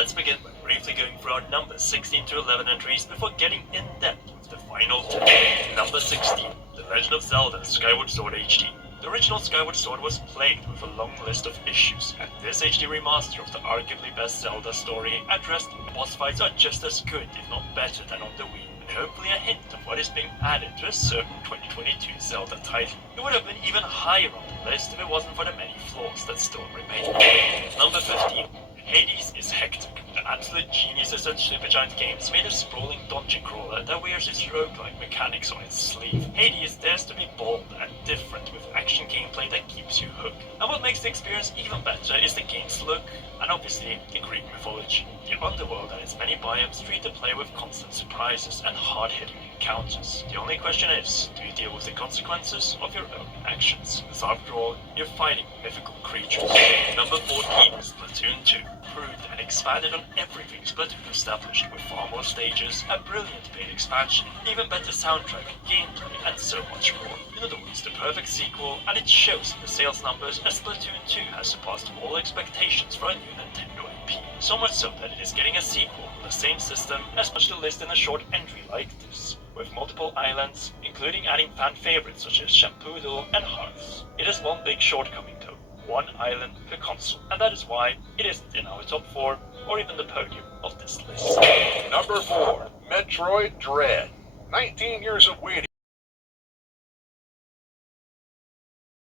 Let's begin by briefly going through our numbers 16 to 11 entries before getting in depth with the final 10. Number 16, The Legend of Zelda Skyward Sword HD. The original Skyward Sword was plagued with a long list of issues, and this HD remaster of the arguably best Zelda story addressed boss fights are just as good, if not better, than on the Wii, and hopefully a hint of what is being added to a certain 2022 Zelda title. It would have been even higher on the list if it wasn't for the many flaws that still remain. Number 15. Hades is hectic. The absolute geniuses at Supergiant Games made a sprawling dungeon crawler that wears its roguelike mechanics on its sleeve. Hades dares to be bold and different with action gameplay that keeps you hooked. And what makes the experience even better is the game's look, and obviously the Greek mythology. The underworld and its many biomes treat the player with constant surprises and hard-hitting encounters. The only question is, do you deal with the consequences of your own actions? As after all, you're fighting mythical creatures. Number 14 is Splatoon 2. Improved and expanded on everything Splatoon established, with far more stages, a brilliant paid expansion, even better soundtrack, gameplay, and so much more. In other words, the perfect sequel, and it shows in the sales numbers as Splatoon 2 has surpassed all expectations for a new Nintendo IP. So much so that it is getting a sequel on the same system as much to list in a short entry like this, with multiple islands, including adding fan favorites such as Shampoodle and Hearths. It has one big shortcoming though. One island per console, and that is why it isn't in our top 4 or even the podium of this list. Number 4, Metroid Dread. 19 years of waiting.